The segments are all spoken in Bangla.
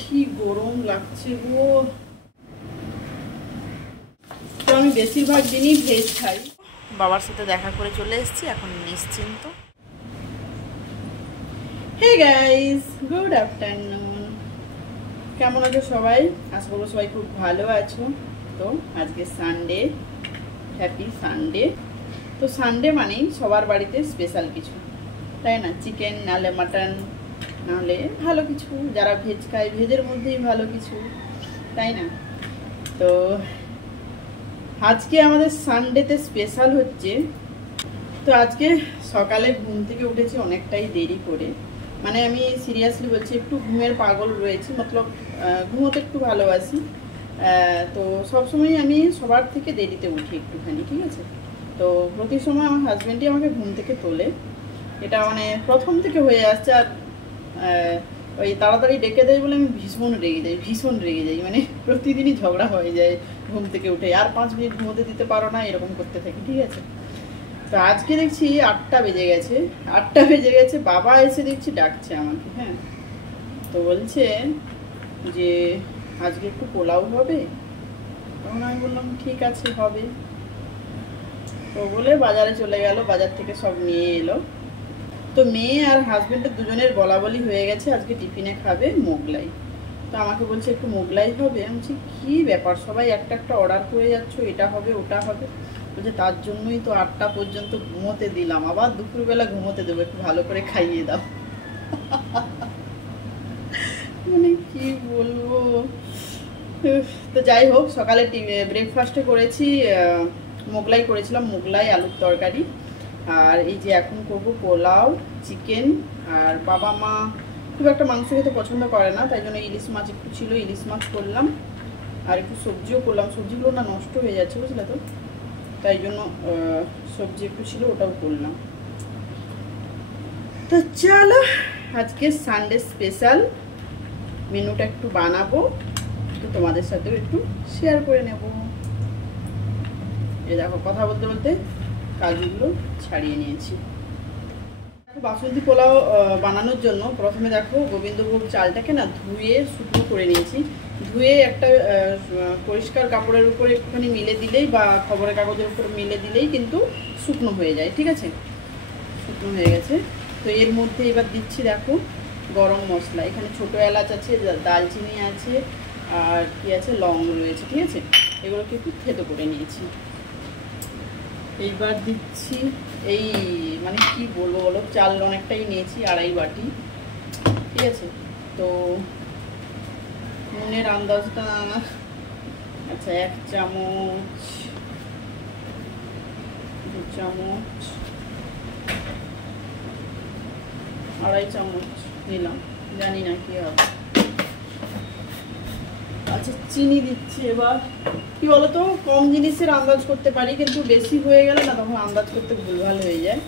কি গরম লাগছে গো। তো আমি বেশিরভাগ দিনই ভেজ খাই। বাবার সাথে দেখা করে চলে এসেছি, এখন নিশ্চিন্ত। Hey guys, good afternoon. কেমন আছো সবাই? আশা করবো সবাই খুব ভালো আছো। তো আজকে সানডে, হ্যাপি সানডে। তো সানডে মানেই সবার বাড়িতে স্পেশাল কিছু, তাই না? চিকেন নাহলে মাটন, নাহলে ভালো কিছু। যারা ভেজ খায় ভেজের মধ্যেই ভালো কিছু, তাই না? তো আজকে আমাদের সানডেতে স্পেশাল হচ্ছে। তো আজকে সকালে ঘুম থেকে উঠেছি অনেকটাই দেরি করে, মানে আমি সিরিয়াসলি বলছি, একটু ঘুমের পাগল রয়েছি, মতলব ঘুমোতে একটু ভালোবাসি। তো সবসময় আমি সবার থেকে দেরিতে উঠি একটুখানি, ঠিক আছে? তো প্রতি সময় আমার হাজব্যান্ডই আমাকে ঘুম থেকে তোলে, এটা মানে প্রথম থেকে হয়ে আসছে। আর ওই তাড়াতাড়ি ডেকে দেয় বলে আমি ভীষণ রেগে যাই, মানে প্রতিদিনই ঝগড়া হয়ে যায় ঘুম থেকে উঠে। আর 5 মিনিট ঘুমোতে দিতে পারো না, এরকম করতে থাকি, ঠিক আছে? তো আজকে দেখছি 8টা বেজে গেছে, বাবা এসে দেখছি ডাকছে আমাকে। হ্যাঁ, তো বলছে যে আজকে একটু পোলাও হবে। তখন আমি বললাম ঠিক আছে, হবে। তো বলে বাজারে চলে গেল, বাজার থেকে সব নিয়ে এলো। তো মেয়ে আর হাজবেন্ডের দুজনের বলাবলি হয়ে গেছে আজকে টিফিনে খাবে মোগলাই। তো আমাকে বলছে একটু মোগলাই হবে। আমি বলছি কী ব্যাপার, সবাই একটা একটা অর্ডার করে যাচ্ছ, এটা হবে ওটা হবে। বলছে তার জন্যই তো 8টা পর্যন্ত ঘুমোতে দিলাম, আবার দুপুরবেলা ঘুমোতে দেবো, একটু ভালো করে খাইয়ে দাও। মানে কি বলবো। তো যাই হোক, সকালে ব্রেকফাস্টে করেছি, মোগলাই করেছিলাম, মোগলাই আলুর তরকারি। আর এই যে এখন করব পোলাও, চিকেন। আর বাবা মা খুব একটা মাংস খেতে পছন্দ করে না, তাই জন্য ইলিশ মাছ একটু ছিল, ইলিশ মাছ করলাম। আর একটু সবজিও করলাম, সবজিগুলো না নষ্ট হয়ে যাচ্ছে, বুঝলে তো, তাই জন্য সবজি একটু ছিল, ওটাও করলাম। তো চলো আজকে সানডে স্পেশাল মেনুটা একটু বানাবো, তো তোমাদের সাথেও একটু শেয়ার করে নেব। এই দেখো, কথা বলতে বলতে কাজগুলো ছাড়িয়ে নিয়েছি। বাসন্তী পোলাও বানানোর জন্য প্রথমে দেখো গোবিন্দভোগ চালটাকে না ধুয়ে শুকনো করে নিয়েছি। ধুয়ে একটা পরিষ্কার কাপড়ের উপরে একটুখানি মিলে দিলেই, বা খবরের কাগজের উপর মিলে দিলেই কিন্তু শুকনো হয়ে যায়, ঠিক আছে? শুকনো হয়ে গেছে। তো এর মধ্যে এবার দিচ্ছি দেখো গরম মশলা। এখানে ছোটো এলাচ আছে, দালচিনি আছে, আর কি আছে, লং রয়েছে, ঠিক আছে? এগুলোকে একটু থেতো করে নিয়েছি। এইবার দিচ্ছি এই, মানে কি বলবো বলো, চাল অনেকটাই নিয়েছি, 2.5 বাটি, ঠিক আছে? তো নুনের আন্দাজটা, আচ্ছা 1 চামচ, 2 চামচ, 2.5 চামচ নিলাম, জানি না কি হবে। আচ্ছা চিনি দিচ্ছি। এবার কি বলতো, কম জিনিসের আন্দাজ করতে পারি, কিন্তু বেশি হয়ে গেলে না তখন আন্দাজ করতে ভুলভাল হয়ে যায়।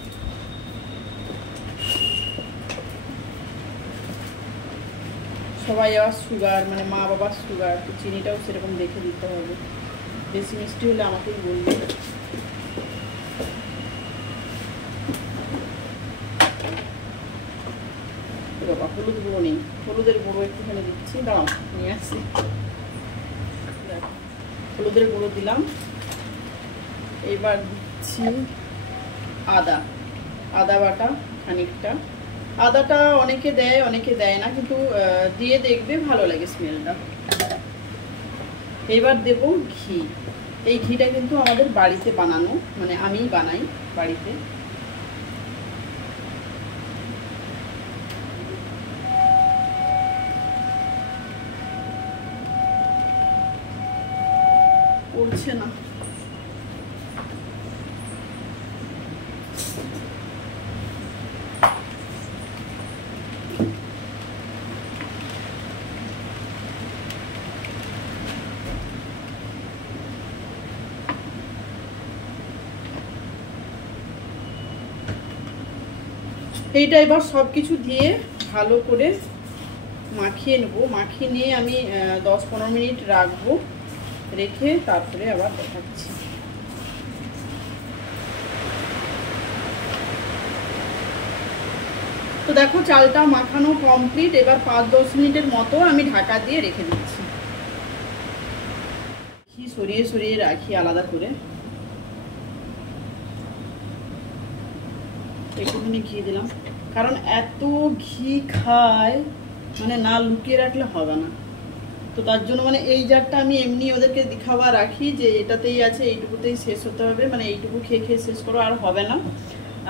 সবাই আবার সুগার, মানে মা বাবার সুগার, তো চিনিটাও সেরকম দেখে দিতে হবে। বেশি মিষ্টি হলে আমাকেই বলবে। বাবা হলুদ গুঁড়ো নেই, হলুদের গুঁড়ো একটুখানি দিচ্ছি, দাঁড়াও নিয়ে আসছি। হলুদের গুঁড়ো দিলাম। এবার দিচ্ছি আদা বাটা খানিকটা। আদাটা অনেকে দেয় অনেকে দেয় না, কিন্তু দিয়ে দেখবে ভালো লাগে স্মেলটা। এবার দেব ঘি। এই ঘিটা কিন্তু আমাদের বাড়িতে বানানো, মানে আমিই বানাই বাড়িতে। পড়ছে না। এইটা এবার সব কিছু দিয়ে ভালো করে মাখিয়ে নেবো। মাখিয়ে নিয়ে আমি 10-15 মিনিট রাখবো, রেখে তারপরে আবার দেখাচ্ছি। তো দেখো চালটা মাখানো কমপ্লিট। এবার 5-10 মিনিটের মতো আমি ঢাকা দিয়ে রেখে দিচ্ছি। ঘি সরিয়ে সরিয়ে রাখি আলাদা করে। একটুখানি ঘি দিলাম, কারণ এত ঘি খায় মানে না লুকিয়ে রাখলে হবে না। তো তার জন্য মানে এই জারটা আমি এমনি ওদেরকে দেখাবার রাখি যে এটাতেই আছে, এইটুকুতেই শেষ হতে হবে, মানে এইটুকু খেয়ে খেয়ে শেষ করো আর হবে না।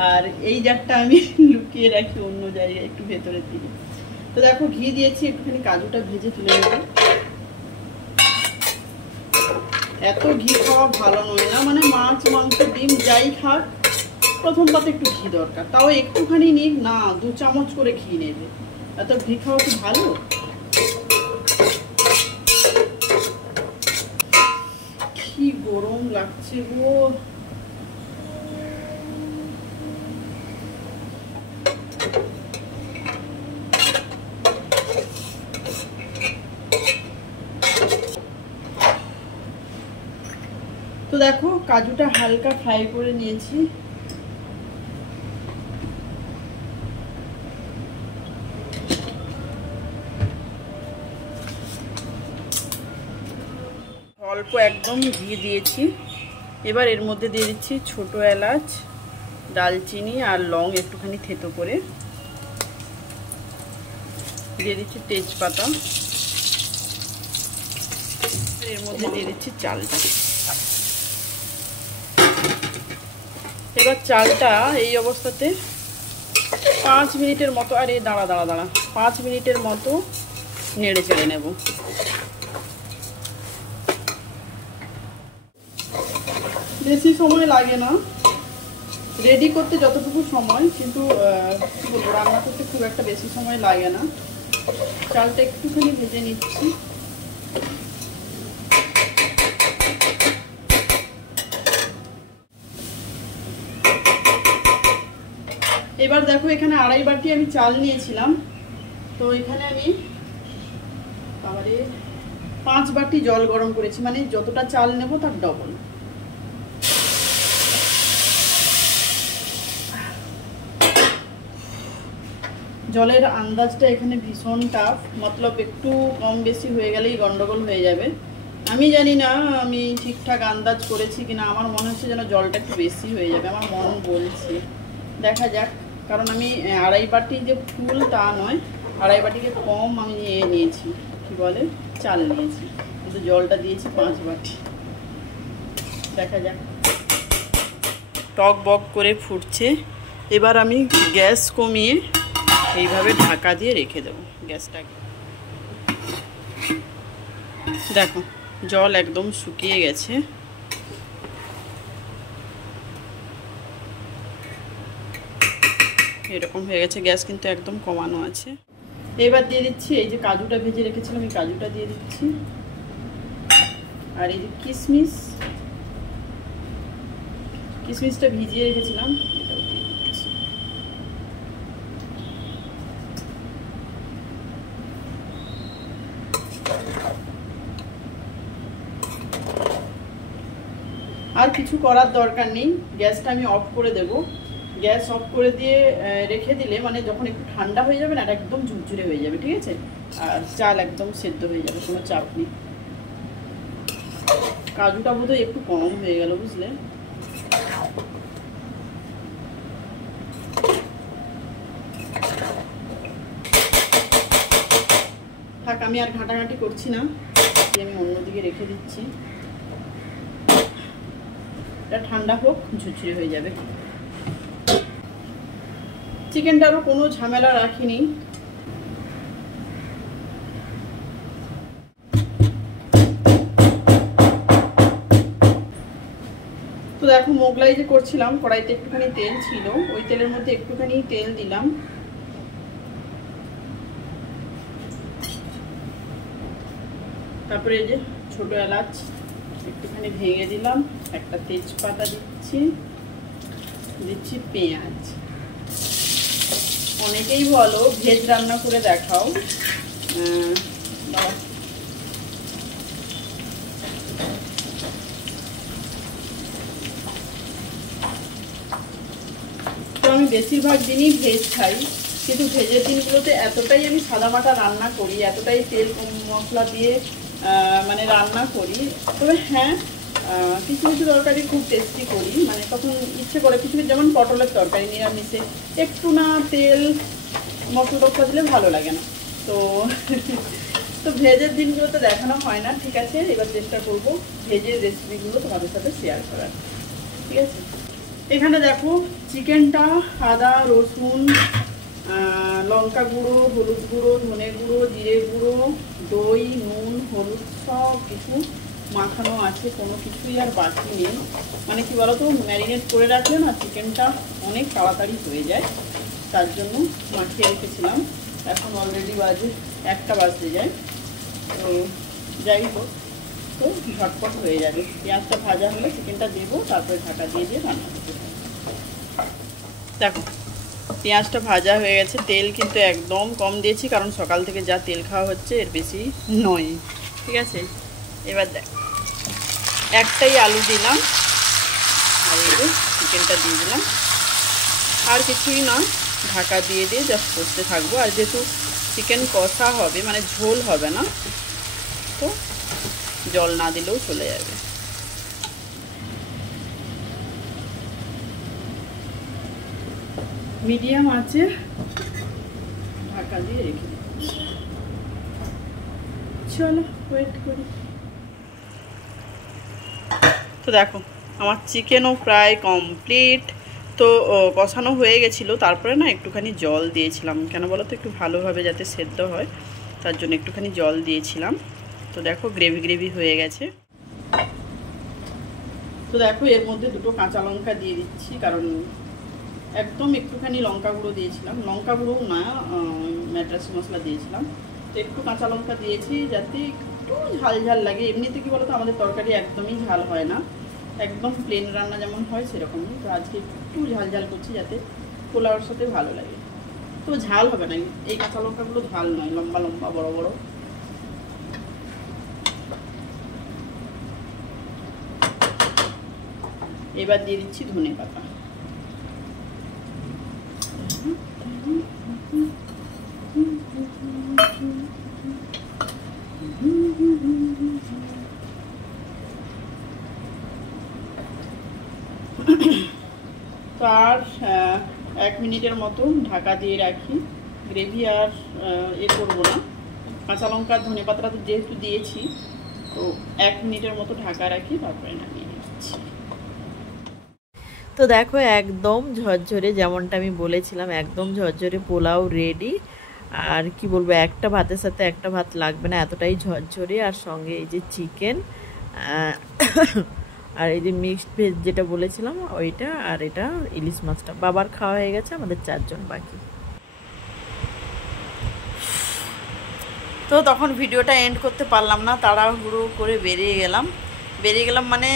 আর এই জারটা আমি লুকিয়ে রাখি অন্য জায়গায় একটু ভেতরের দিকে। তো দেখো ঘি দিয়েছি, একটুখানি কাজুটা ভেজে তুলে নেব। এত ঘি খাওয়া ভালো নয় না, মানে মাছ মাংস ডিম যাই খাক প্রথম পাতে একটু ঘি দরকার, তাও একটুখানি নিক না, 2 চামচ করে ঘি নেবে। এত ঘি খাওয়া কি ভালো? কি গরম লাগছে গো। তো দেখো কাজুটা হালকা ফ্রাই করে নিয়েছি। অল্প একদম ঘি দিয়েছি। এবার এর মধ্যে দিয়ে দিচ্ছি ছোট এলাচ, দালচিনি আর লং একটুখানি থেতো করে দিয়ে দিচ্ছি, তেজপাতা। এর মধ্যে দিয়ে দিচ্ছি চালটা। এবার চালটা এই অবস্থাতে 5 মিনিটের মতো, আর এই দাঁড়া 5 মিনিটের মতো নেড়ে চেড়ে নেব। বেশি সময় লাগে না রেডি করতে, যতটুকু সময়, কিন্তু কি বলবো, রান্না করতে খুব একটা বেশি সময় লাগে না। চালটা একটুখানি ভেজে নিচ্ছি। এবার দেখো এখানে 2.5 বাটি আমি চাল নিয়েছিলাম, তো এখানে আমি 5 বাটি জল গরম করেছি, মানে যতটা চাল নেব তার ডবল। জলের আন্দাজটা এখানে ভীষণ টাফ, মতলব একটু কম বেশি হয়ে গেলেই গন্ডগোল হয়ে যাবে। আমি জানি না আমি ঠিকঠাক আন্দাজ করেছি কিনা, আমার মনে হচ্ছে যেন জলটা একটু বেশি হয়ে যাবে, আমার মন বলছে। দেখা যাক, কারণ আমি 2.5 বাটি যে ফুল তা নয়, 2.5 বাটিকে কম আমি নিয়েছি, কি বলে চাল নিয়েছি, কিন্তু জলটা দিয়েছি 5 বাটি। দেখা যাক। টক বক করে ফুটছে। এবার আমি গ্যাস কমিয়ে এইভাবে ঢাকা দিয়ে রেখে দেবো গ্যাসটাকে। দেখো জল একদম শুকিয়ে গেছে। এরকম হয়ে গেছে, গ্যাস কিন্তু একদম কমানো আছে। এবার দিয়ে দিচ্ছি এই যে কাজুটা ভেজে রেখেছিলাম, এই কাজুটা দিয়ে দিচ্ছি, আর এই যে কিশমিশটা ভিজিয়ে রেখেছিলাম এটাও দিয়ে দিচ্ছি। আর কিছু করার দরকার নেই, গ্যাসটা আমি অফ করে দেব। গ্যাস অফ করে দিয়ে রেখে দিলে মানে যখন একটু ঠান্ডা হয়ে যাবে না, এটা একদম ঝুরঝুরে হয়ে যাবে, ঠিক আছে? আর চাল একদম সেদ্ধ হয়ে যাবে, কোনো চাপ নেই। কাজুটা বোধহয় একটু কম হয়ে গেল, বুঝলে? থাক, আমি আর ঘাঁটাঘাঁটি করছি না, আমি অন্যদিকে রেখে দিচ্ছি। এটা ঠান্ডা হোক, ঝুরঝুরে হয়ে যাবে। চিকেনটারও কোনো ঝামেলা রাখিনি। তো দেখো মোগলাই যে করছিলাম, কড়াইতে একটুখানি তেল ছিল, ওই তেলের মধ্যে একটুখানি তেল দিলাম। তারপরে এই যে ছোট এলাচ একটুখানি ভেঙে দিলাম, একটা তেজপাতা দিচ্ছি পেঁয়াজ। অনেকেই বলো ভেজ রান্না করে দেখাও, তো আমি বেশিরভাগ দিনই ভেজ খাই, কিন্তু ভেজের দিনগুলোতে এতটাই আমি সাদামাটা রান্না করি, এতটাই তেল কম মশলা দিয়ে মানে রান্না করি। তবে হ্যাঁ, কিছু কিছু তরকারি খুব টেস্টি করি, মানে তখন ইচ্ছে করে কিছু কিছু, যেমন পটলের তরকারি নিরামিষে একটু না তেল মশলা টসলা দিলে ভালো লাগে না। তো তো ভেজের দিনগুলোতে দেখানো হয় না, ঠিক আছে। এবার চেষ্টা করব ভেজের রেসিপিগুলো তোমাদের সাথে শেয়ার করার, ঠিক আছে। এখানে দেখো চিকেনটা আদা রসুন লঙ্কা গুঁড়ো, হলুদ গুঁড়ো, ধনে গুঁড়ো, জিরে গুঁড়ো, দই, নুন, হলুদ সব কিছু মাখানো আছে, কোনো কিছুই আর বাকি নেই। মানে কি বলতো, ম্যারিনেট করে রাখলে না চিকেনটা অনেক তাড়াতাড়ি হয়ে যায়, তার জন্য মাখিয়ে রেখেছিলাম। এখন অলরেডি বাজে 1টা বাজতে যায়, তো যাই হোক, তো ঝটপট হয়ে যাবে। পেঁয়াজটা ভাজা হলে চিকেনটা দেবো, তারপরে ঢাকা দিয়ে দিয়ে রান্না করতে হবে। দেখো পেঁয়াজটা ভাজা হয়ে গেছে, তেল কিন্তু একদম কম দিয়েছি, কারণ সকাল থেকে যা তেল খাওয়া হচ্ছে এর বেশি নয়, ঠিক আছে। এবার দেখ, একটাই আলু দিলাম, আর এই যে চিকেনটা দিয়ে দিলাম, আর কিছুই না, ঢাকা দিয়ে দিয়ে জাস্ট করতে থাকবো। আর যেহেতু চিকেন কষা হবে, মানে ঝোল হবে না, তো জল না দিলেও চলে যাবে। মিডিয়াম আছে ঢাকা দিয়ে রেখে দিই, চলো ওয়েট করি। তো দেখো আমার চিকেনও প্রায় কমপ্লিট, তো কষানো হয়ে গেছিলো, তারপরে না একটুখানি জল দিয়েছিলাম, কেন বলো তো, একটু ভালোভাবে যাতে সেদ্ধ হয়, তার জন্য একটুখানি জল দিয়েছিলাম। তো দেখো গ্রেভি গ্রেভি হয়ে গেছে। তো দেখো এর মধ্যে 2টো কাঁচা লঙ্কা দিয়ে দিচ্ছি, কারণ একদম একটুখানি লঙ্কা গুঁড়ো দিয়েছিলাম, লঙ্কা গুঁড়ো না ম্যাড্রাসি মশলা দিয়েছিলাম, তো একটু কাঁচা লঙ্কা দিয়েছি যাতে একটু ঝাল ঝাল লাগে। এমনিতে কি বলতো, আমাদের তরকারি একদমই ঝাল হয় না, একদম প্লেন রান্না যেমন হয় সেরকমই। তো আজকে একটু ঝাল ঝাল করছি যাতে পোলাওর সাথে ভালো লাগে। তো ঝাল হবে না, এই কাঁচা লঙ্কাগুলো ঝাল নয়, লম্বা লম্বা বড় বড়। এবার দিয়ে দিচ্ছি ধনে পাতা। তো আর 1 মিনিটের মতো ঢাকা দিয়ে রাখি, গ্রেভি আর করবো না, কাঁচা লঙ্কা ধনে পাতাটা তো যেহেতু দিয়েছি, তো 1 মিনিটের মতো ঢাকা রাখি, তারপরে নামিয়ে দিচ্ছি। তো দেখো একদম ঝরঝরে, যেমনটা আমি বলেছিলাম, একদম ঝরঝরে পোলাও রেডি। আর কি বলবো, একটা ভাতের সাথে একটা ভাত লাগবে না, এতটাই ঝরঝরে। আর সঙ্গে এই যে চিকেন, আর এই যে মিক্সড ভেজ যেটা বলেছিলাম ওইটা, আর এটা ইলিশ মাছটা। বাবার খাওয়া হয়ে গেছে, আমাদের 4 জন বাকি। তো তখন ভিডিওটা এন্ড করতে পারলাম না, তাড়াহুড়ো করে বেরিয়ে গেলাম মানে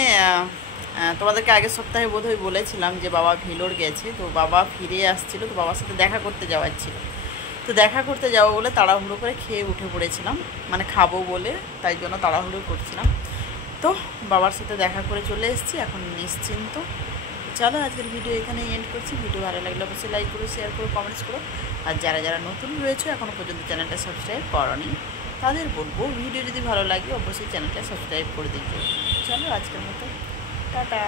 তোমাদেরকে আগের সপ্তাহে বোধহয় বলেছিলাম যে বাবা ভেলোর গেছে, তো বাবা ফিরে আসছিল, তো বাবার সাথে দেখা করতে যাওয়ার ছিল। তো দেখা করতে যাবো বলে তাড়াহুড়ো করে খেয়ে উঠে পড়েছিলাম, মানে খাবো বলে, তাই জন্য তাড়াহুড়ো করছিলাম। তো বাবার সাথে দেখা করে চলে এসেছি, এখন নিশ্চিন্ত। চলো আজকের ভিডিও এখানে এন্ড করছি। ভিডিও ভালো লাগলে অবশ্যই লাইক করো, শেয়ার করো, কমেন্টস করো। আর যারা যারা নতুন রয়েছে এখনও পর্যন্ত চ্যানেলটা সাবস্ক্রাইব করোনি, তাদের বলবো ভিডিও যদি ভালো লাগে অবশ্যই চ্যানেলটা সাবস্ক্রাইব করে দিতে। চলো আজকের মতো টাটা।